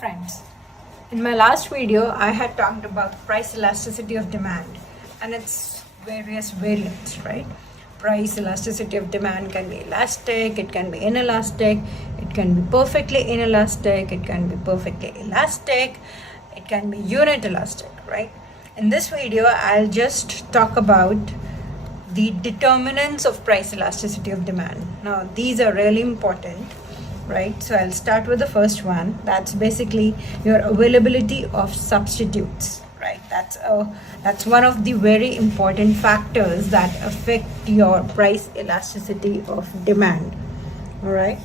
friends, in my last video I had talked about price elasticity of demand and its various variants, right? Price elasticity of demand can be elastic, it can be inelastic, it can be perfectly inelastic, it can be perfectly elastic, it can be unit elastic, right? In this video I'll just talk about the determinants of price elasticity of demand. Now these are really important, right? So I'll start with the first one. That's basically your availability of substitutes, right? That's one of the very important factors that affect your price elasticity of demand. All right.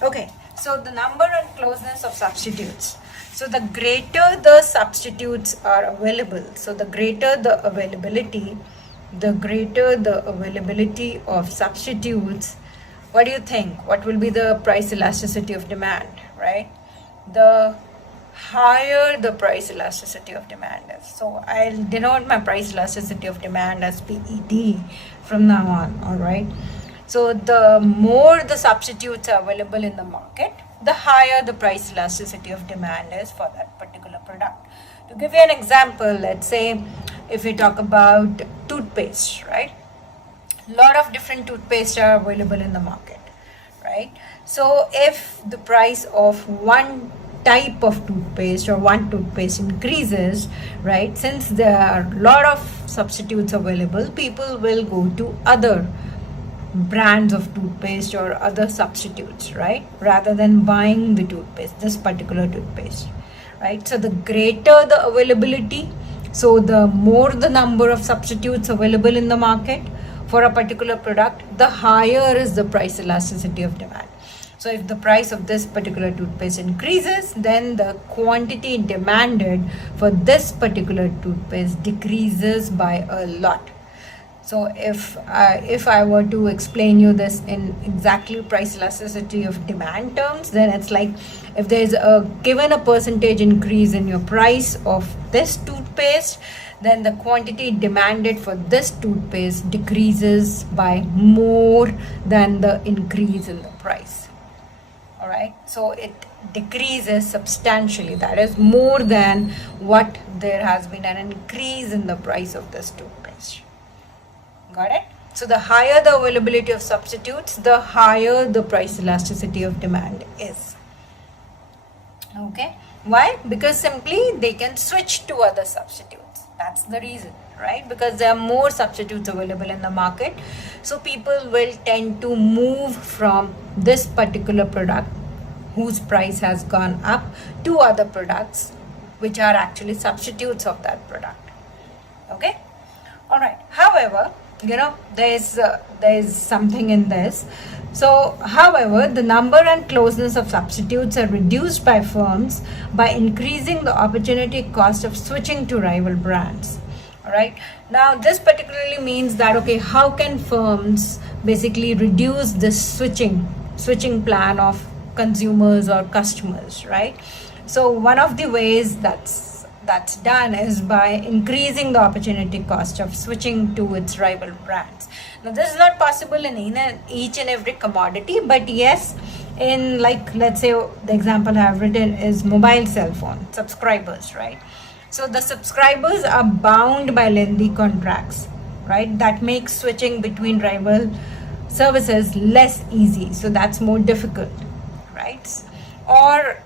Okay. So the number and closeness of substitutes. So the greater the substitutes are available, so the greater the availability of substitutes, what do you think? What will be the price elasticity of demand, right? The higher the price elasticity of demand is. So I'll denote my price elasticity of demand as PED from now on, all right? So the more the substitutes are available in the market, the higher the price elasticity of demand is for that particular product. To give you an example, let's say if we talk about toothpaste, right? A lot of different toothpaste are available in the market, right? So if the price of one type of toothpaste or one toothpaste increases, right, since there are a lot of substitutes available, people will go to other brands of toothpaste or other substitutes, right, rather than buying the toothpaste, this particular toothpaste, right? So the greater the availability, so the more the number of substitutes available in the market for a particular product, the higher is the price elasticity of demand. So if the price of this particular toothpaste increases, then the quantity demanded for this particular toothpaste decreases by a lot. So if I were to explain you this in exactly price elasticity of demand terms, then it's like if there's a given a percentage increase in your price of this toothpaste, then the quantity demanded for this toothpaste decreases by more than the increase in the price. All right, so it decreases substantially, that is more than what there has been an increase in the price of this toothpaste. Got it? So the higher the availability of substitutes, the higher the price elasticity of demand is. Okay, why? Because simply they can switch to other substitutes. That's the reason, right? Because there are more substitutes available in the market, so people will tend to move from this particular product whose price has gone up to other products which are actually substitutes of that product. Okay, all right. However, there is something in this. So however, the number and closeness of substitutes are reduced by firms by increasing the opportunity cost of switching to rival brands. All right, now this particularly means that, okay, how can firms basically reduce this switching plan of consumers or customers, right? So one of the ways that's done is by increasing the opportunity cost of switching to its rival brands. Now this is not possible in each and every commodity, but yes, in, like, let's say the example I have written is mobile cell phone subscribers, right? So the subscribers are bound by lengthy contracts, right? That makes switching between rival services less easy, so that's more difficult, right? Or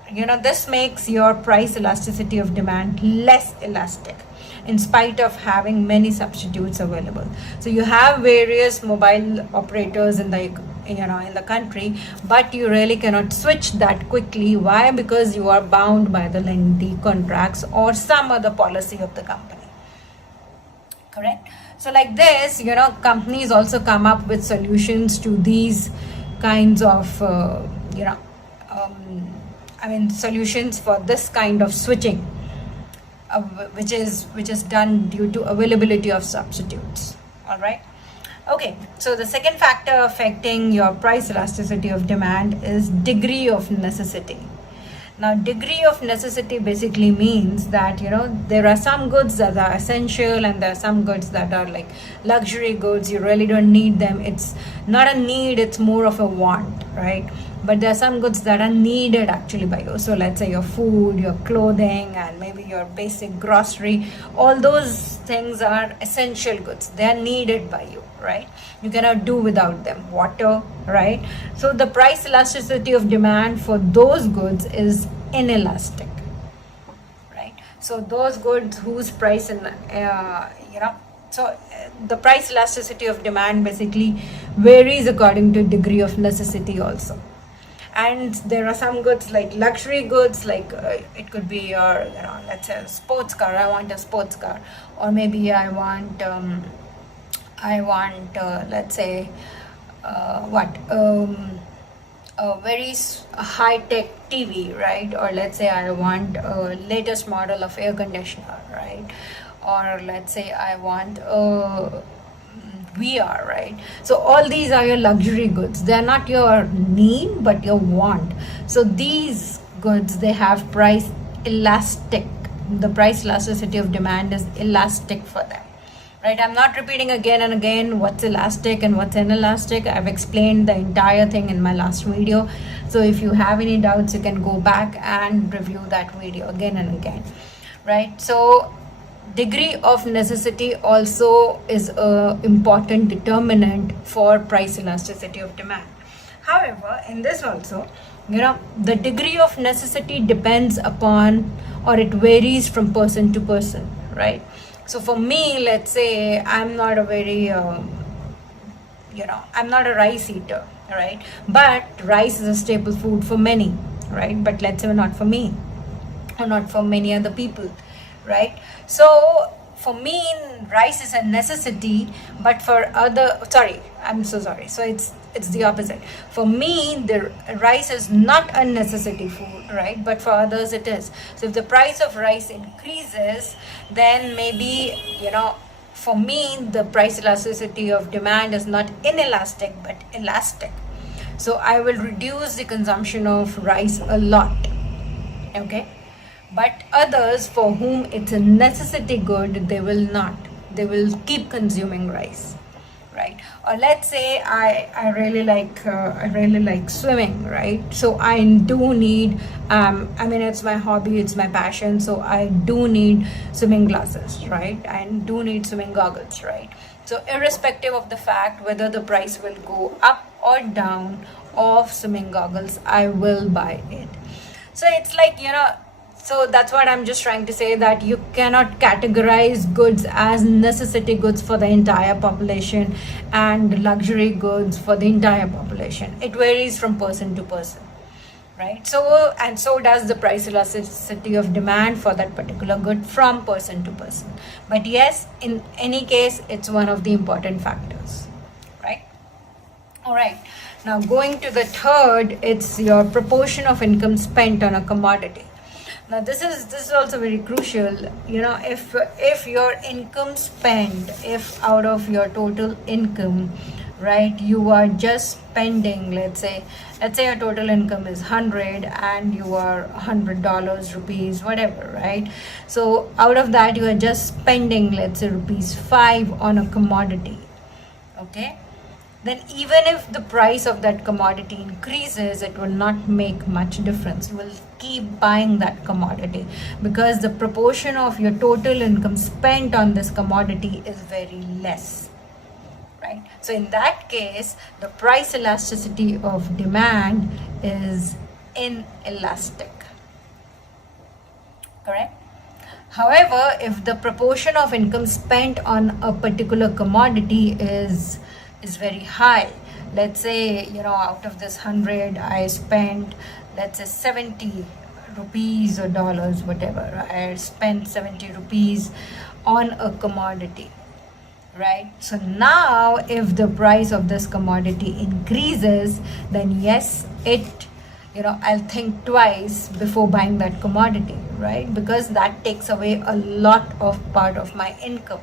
this makes your price elasticity of demand less elastic in spite of having many substitutes available. So you have various mobile operators in the country, but you really cannot switch that quickly. Why? Because you are bound by the lengthy contracts or some other policy of the company. Correct? So like this, companies also come up with solutions to these kinds of solutions for this kind of switching, which is done due to availability of substitutes. All right. Okay, so the second factor affecting your price elasticity of demand is degree of necessity. Now, degree of necessity basically means that, there are some goods that are essential and there are some goods that are like luxury goods. You really don't need them. It's not a need, it's more of a want, right? but there are some goods that are needed actually by you. So let's say your food, your clothing, and maybe your basic grocery, all those things are essential goods. They are needed by you, right? You cannot do without them. Water, right? So the price elasticity of demand for those goods is inelastic, right? So those goods whose price the price elasticity of demand basically varies according to degree of necessity also. And there are some goods like luxury goods, like it could be your, let's say a sports car. I want a sports car, or maybe I want let's say a very high-tech TV, right? Or let's say I want a latest model of air conditioner, right? Or let's say I want a VR, right? So all these are your luxury goods. They're not your need, but your want. So these goods, they have price elastic. The price elasticity of demand is elastic for them, right? I'm not repeating again and again what's elastic and what's inelastic. I've explained the entire thing in my last video. So if you have any doubts, you can go back and review that video again and again, right? So degree of necessity also is a important determinant for price elasticity of demand. However, in this also, the degree of necessity depends upon, or it varies from person to person, right? So for me, let's say I'm not a very I'm not a rice eater, right? But rice is a staple food for many, right? But let's say not for me, or not for many other people, right? So for me, rice is a necessity, but for so it's the opposite. For me, the rice is not a necessity food, right? But for others it is. So if the price of rice increases, then maybe, for me, the price elasticity of demand is not inelastic, but elastic. So I will reduce the consumption of rice a lot, okay? But others for whom it's a necessity good, they will not. They will keep consuming rice, right? Or let's say I really like swimming, right? So I do need it's my hobby, it's my passion, so I do need swimming glasses, right? I do need swimming goggles, right? So irrespective of the fact whether the price will go up or down of swimming goggles, I will buy it. So it's like, so that's what I'm just trying to say, that you cannot categorize goods as necessity goods for the entire population and luxury goods for the entire population. It varies from person to person, right? So does the price elasticity of demand for that particular good from person to person. But yes, in any case, it's one of the important factors, right? All right. Now going to the third, it's your proportion of income spent on a commodity. Now this is also very crucial. If your income spent, if out of your total income, right, you are just spending, let's say your total income is 100 and you are $100, rupees, whatever, right? So out of that you are just spending, let's say, rupees 5 on a commodity, okay? Then even if the price of that commodity increases, it will not make much difference. You will keep buying that commodity because the proportion of your total income spent on this commodity is very less, right? So in that case, the price elasticity of demand is inelastic, correct? However, if the proportion of income spent on a particular commodity is very high, let's say, out of this 100 I spent, let's say, 70 rupees or dollars, whatever, I spent 70 rupees on a commodity, right? So now if the price of this commodity increases, then yes, I'll think twice before buying that commodity, right? Because that takes away a lot of part of my income.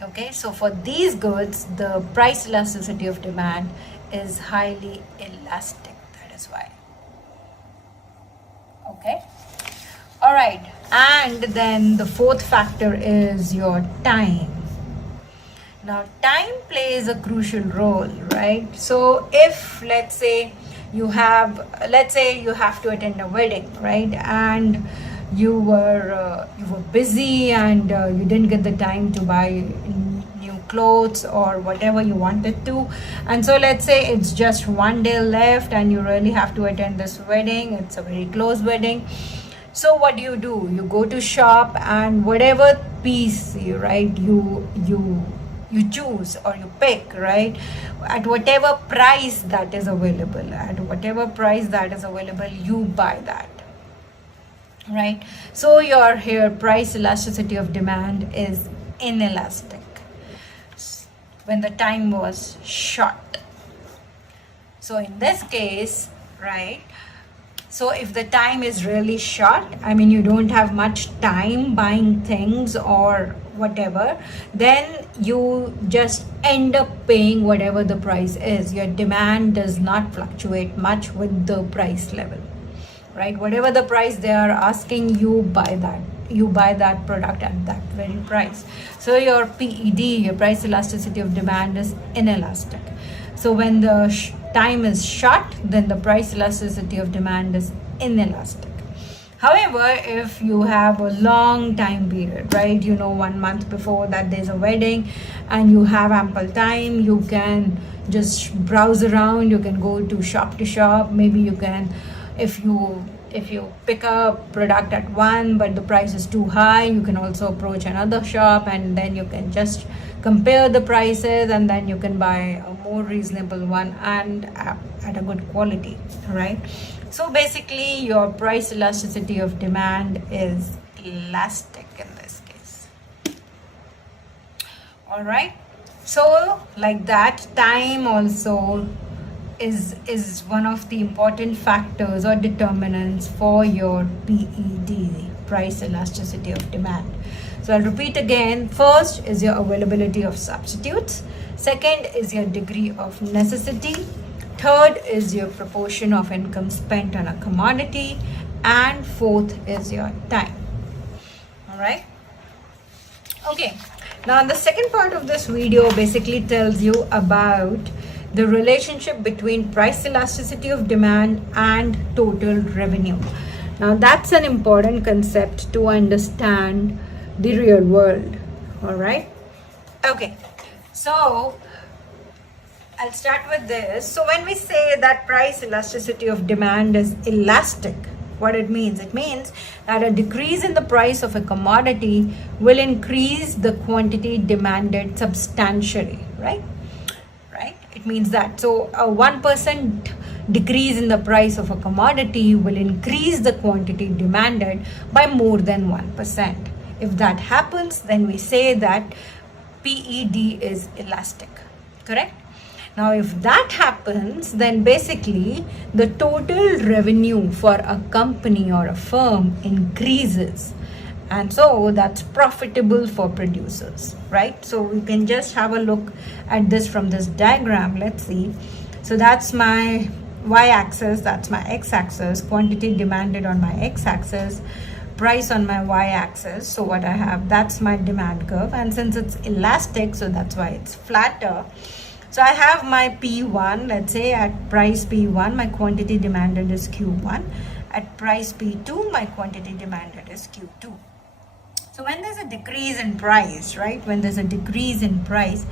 Okay, so for these goods, the price elasticity of demand is highly elastic. That is why. Okay. All right. And then the fourth factor is your time. Now, time plays a crucial role, right? So if, let's say, you have, let's say you have to attend a wedding, right? And you were busy, and you didn't get the time to buy new clothes or whatever you wanted to. And so let's say it's just one day left and you really have to attend this wedding. It's a very close wedding. So what do? You go to shop, and whatever piece you choose or you pick, right, at whatever price that is available, you buy that, right? So your here price elasticity of demand is inelastic when the time was short. So in this case, right, so if the time is really short, I mean you don't have much time buying things or whatever, then you just end up paying whatever the price is. Your demand does not fluctuate much with the price level, right? Whatever the price they are asking, you buy that product at that very price. So your PED, your price elasticity of demand, is inelastic. So when the time is short, then the price elasticity of demand is inelastic. However, if you have a long time period, right, 1 month before that there's a wedding and you have ample time, you can just browse around, you can go to shop, maybe you can, if you pick a product at one but the price is too high, you can also approach another shop, and then you can just compare the prices, and then you can buy a more reasonable one and at a good quality, right? So basically your price elasticity of demand is elastic in this case. All right, so like that, time also is one of the important factors or determinants for your PED, price elasticity of demand. So I'll repeat again. First is your availability of substitutes. Second is your degree of necessity. Third is your proportion of income spent on a commodity. And fourth is your time. All right. Okay. Now the second part of this video basically tells you about the relationship between price elasticity of demand and total revenue. Now that's an important concept to understand the real world. All right. Okay. So I'll start with this. So when we say that price elasticity of demand is elastic, what it means? It means that a decrease in the price of a commodity will increase the quantity demanded substantially, right? It means that. So a 1% decrease in the price of a commodity will increase the quantity demanded by more than 1%. If that happens, then we say that PED is elastic, correct? Now, if that happens, then basically the total revenue for a company or a firm increases. And so that's profitable for producers, right? So we can just have a look at this from this diagram. Let's see. So that's my y-axis, that's my x-axis, quantity demanded on my x-axis, price on my y-axis. So what I have, that's my demand curve. And since it's elastic, so that's why it's flatter. So I have my P1, let's say at price P1, my quantity demanded is Q1. At price P2, my quantity demanded is Q2. So when there's a decrease in price, right? When there's a decrease in price,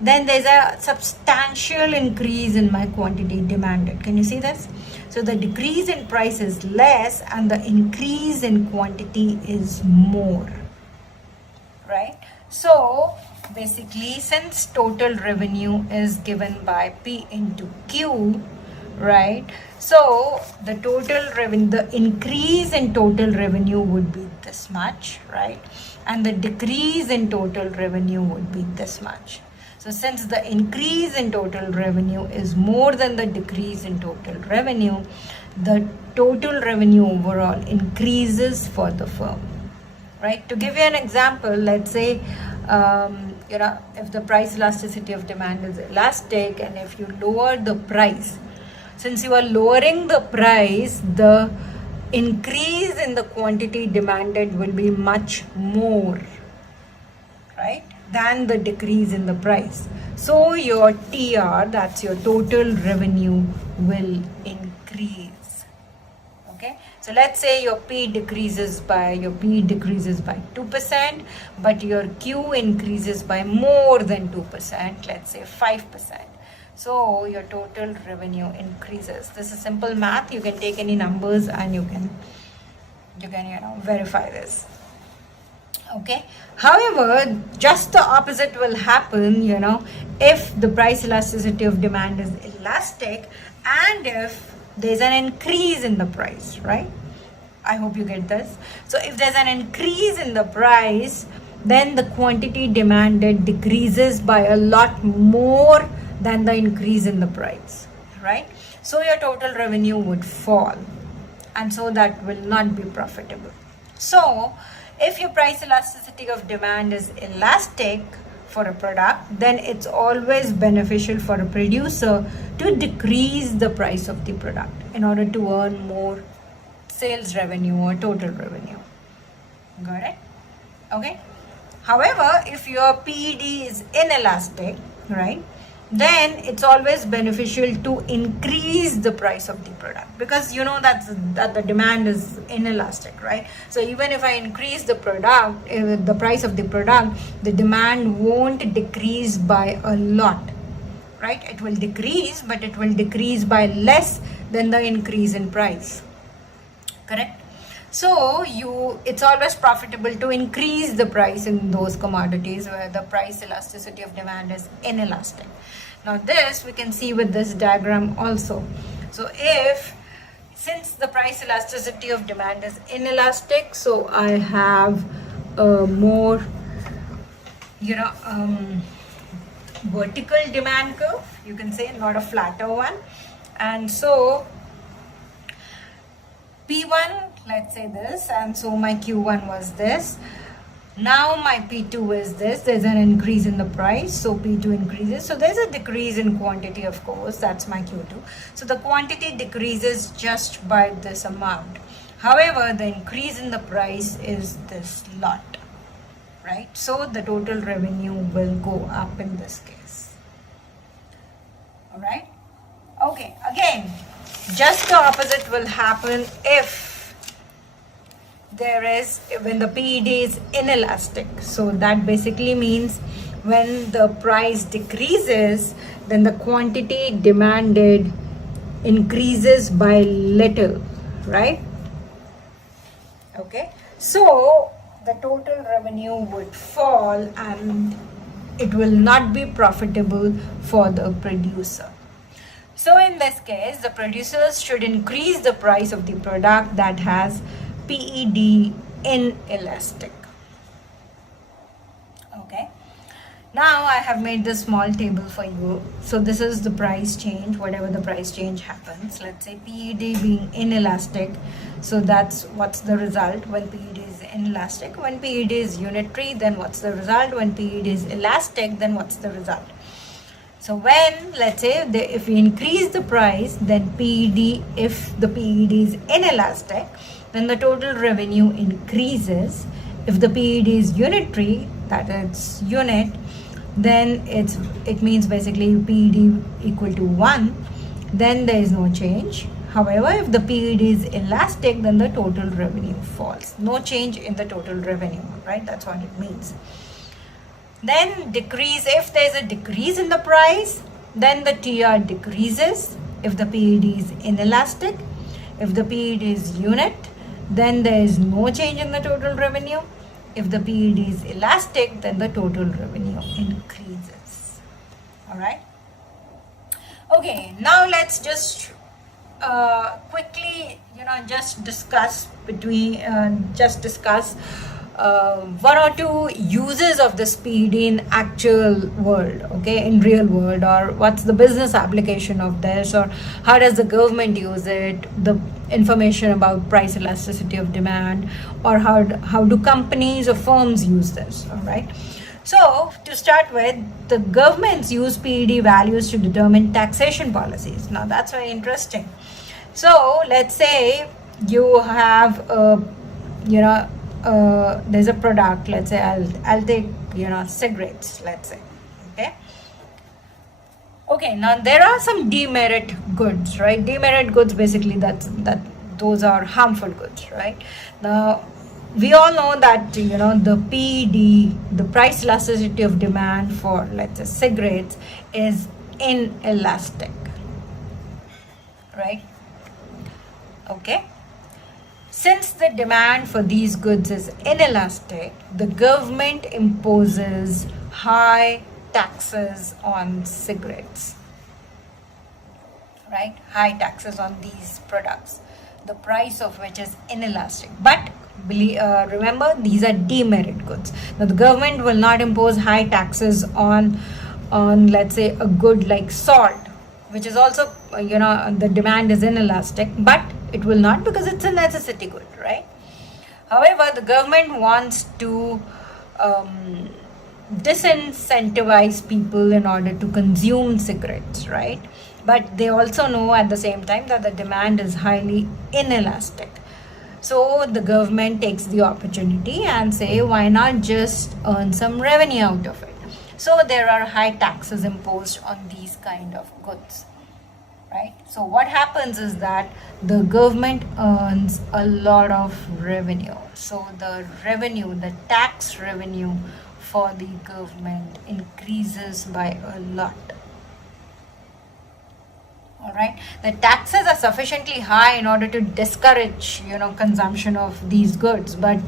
then there's a substantial increase in my quantity demanded. Can you see this? So the decrease in price is less and the increase in quantity is more, right? So basically, since total revenue is given by P into Q, right? So the total revenue, the increase in total revenue would be this much, right? And the decrease in total revenue would be this much. So since the increase in total revenue is more than the decrease in total revenue, the total revenue overall increases for the firm, right? To give you an example, let's say, if the price elasticity of demand is elastic, and if you lower the price, since you are lowering the price, the increase in the quantity demanded will be much more, right? than the decrease in the price. So your TR, that's your total revenue, will increase. Okay, so let's say your P decreases by 2%, but your Q increases by more than 2%, let's say 5%. So your total revenue increases. This is simple math. You can take any numbers and you can verify this. Okay, however, just the opposite will happen, if the price elasticity of demand is elastic and if there's an increase in the price, right? I hope you get this. So if there's an increase in the price, then the quantity demanded decreases by a lot more than the increase in the price, right? So your total revenue would fall, and so that will not be profitable. So if your price elasticity of demand is elastic for a product, then it's always beneficial for a producer to decrease the price of the product in order to earn more sales revenue or total revenue. Got it? Okay. However, if your PED is inelastic, right, then it's always beneficial to increase the price of the product, because that the demand is inelastic, right? So even if I increase the product, the price of the product, the demand won't decrease by a lot, right? It will decrease, but it will decrease by less than the increase in price. Correct? So it's always profitable to increase the price in those commodities where the price elasticity of demand is inelastic. Now this we can see with this diagram also. So since the price elasticity of demand is inelastic, so I have a more vertical demand curve, you can say, not a flatter one. And so P1, let's say this, and so my Q1 was this. Now my P2 is this. There's an increase in the price, so P2 increases. So there's a decrease in quantity, of course. That's my Q2. So the quantity decreases just by this amount. However, the increase in the price is this lot, right? So the total revenue will go up in this case. All right? Okay, again, just the opposite will happen when the PED is inelastic. So that basically means when the price decreases, then the quantity demanded increases by little, right? Okay, so the total revenue would fall and it will not be profitable for the producer. So in this case, the producers should increase the price of the product that has PED inelastic. Okay. Now I have made this small table for you. So this is the price change, whatever the price change happens. Let's say PED being inelastic. So that's what's the result when PED is inelastic. When PED is unitary, then what's the result? When PED is elastic, then what's the result? So when, let's say, if we increase the price, then PED, if the PED is inelastic, then the total revenue increases. If the PED is unitary, that is unit, then it means basically PED equal to 1, then there is no change. However, if the PED is elastic, then the total revenue falls. No change in the total revenue, right? That's what it means. Then decrease, if there is a decrease in the price, then the TR decreases. If the PED is inelastic, if the PED is unit, then there is no change in the total revenue. If the PED is elastic, then the total revenue increases. All right. Okay, now let's just quickly, just discuss one or two uses of this PED in actual world, okay, in real world, or what's the business application of this, or how does the government use it, the information about price elasticity of demand, or how do companies or firms use this. All right. So to start with, the governments use PED values to determine taxation policies. Now that's very interesting. So let's say you have there's a product. Let's say I'll take cigarettes, let's say. Okay, now there are some demerit goods, right? Demerit goods, basically those are harmful goods, right? Now we all know that the PD, the price elasticity of demand for, let's say, cigarettes is inelastic, right? Okay, since the demand for these goods is inelastic, the government imposes high taxes on cigarettes, right? High taxes on these products, the price of which is inelastic. But remember, these are demerit goods. Now the government will not impose high taxes on let's say a good like salt, which is also the demand is inelastic, but it will not, because it's a necessity good, right? However, the government wants to disincentivize people in order to consume cigarettes, right? But they also know at the same time that the demand is highly inelastic. So the government takes the opportunity and say, why not just earn some revenue out of it? So there are high taxes imposed on these kind of goods, right? So what happens is that the government earns a lot of revenue. So the tax revenue for the government increases by a lot. All right, the taxes are sufficiently high in order to discourage consumption of these goods, but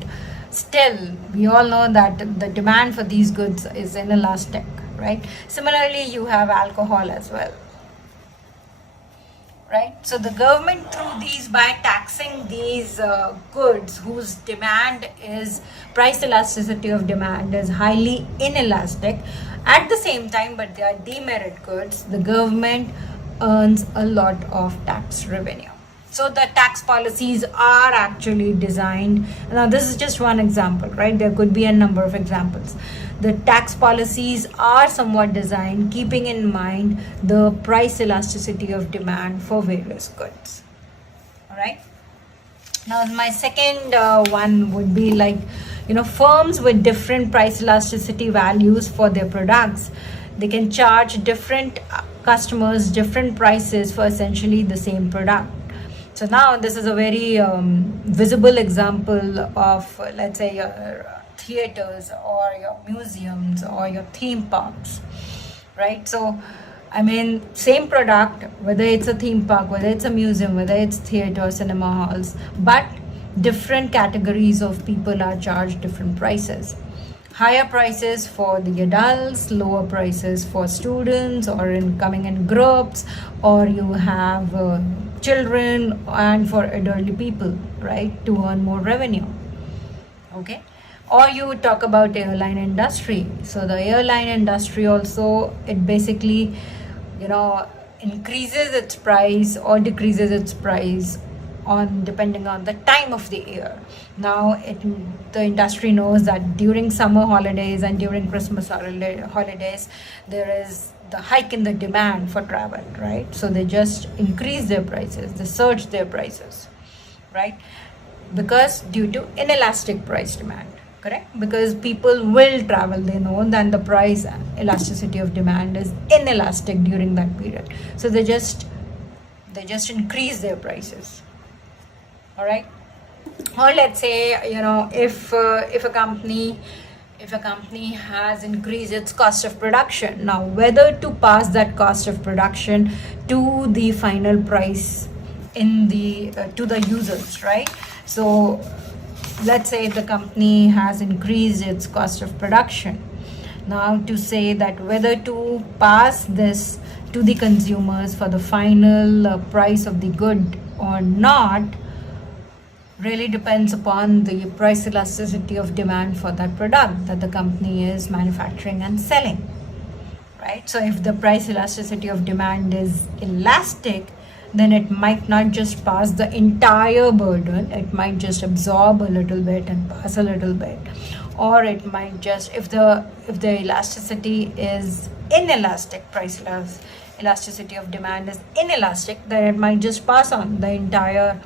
still we all know that the demand for these goods is inelastic, right? Similarly, you have alcohol as well, right? So the government, by taxing these goods whose price elasticity of demand is highly inelastic, at the same time, but they are demerit goods, the government earns a lot of tax revenue. So the tax policies are actually designed. Now this is just one example, right? There could be a number of examples. The tax policies are somewhat designed keeping in mind the price elasticity of demand for various goods. All right. Now my second one would be like, firms with different price elasticity values for their products, they can charge different customers different prices for essentially the same product. So now this is a very visible example of, let's say, your theaters or your museums or your theme parks, right? So I mean, same product, whether it's a theme park, whether it's a museum, whether it's theater, cinema halls, but different categories of people are charged different prices. Higher prices for the adults, lower prices for students or coming in groups, or you have children and for elderly people, right, to earn more revenue. Okay. Or you talk about airline industry. So the airline industry also, it basically increases its price or decreases its price depending on the time of the year. Now the industry knows that during summer holidays and during Christmas holidays there is the hike in the demand for travel, right? So they just increase their prices, they surge their prices, right? Because due to inelastic price demand, correct? Because people will travel, they know that the price elasticity of demand is inelastic during that period, so they just increase their prices. All right. Or let's say if a company has increased its cost of production, now whether to pass that cost of production to the final price to the users, right? So let's say the company has increased its cost of production. Now to say that whether to pass this to the consumers for the final price of the good or not really depends upon the price elasticity of demand for that product that the company is manufacturing and selling, right? So if the price elasticity of demand is elastic, then it might not just pass the entire burden, it might just absorb a little bit and pass a little bit. Or it might just, if the elasticity is inelastic, elasticity of demand is inelastic, then it might just pass on the entire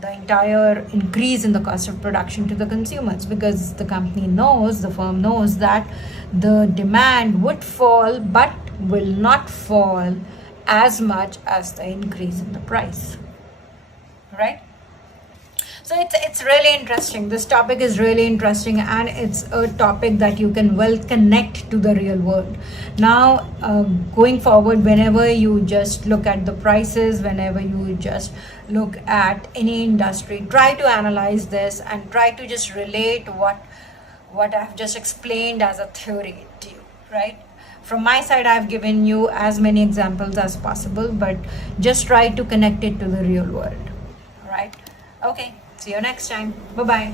the entire increase in the cost of production to the consumers, because the firm knows that the demand would fall but will not fall as much as the increase in the price, right? So it's really interesting. This topic is really interesting, and it's a topic that you can well connect to the real world. Now, going forward, whenever you just look at the prices, whenever you just look at any industry, try to analyze this and try to just relate what I've just explained as a theory to you, right? From my side, I've given you as many examples as possible, but just try to connect it to the real world, all right? Okay. See you next time. Bye-bye.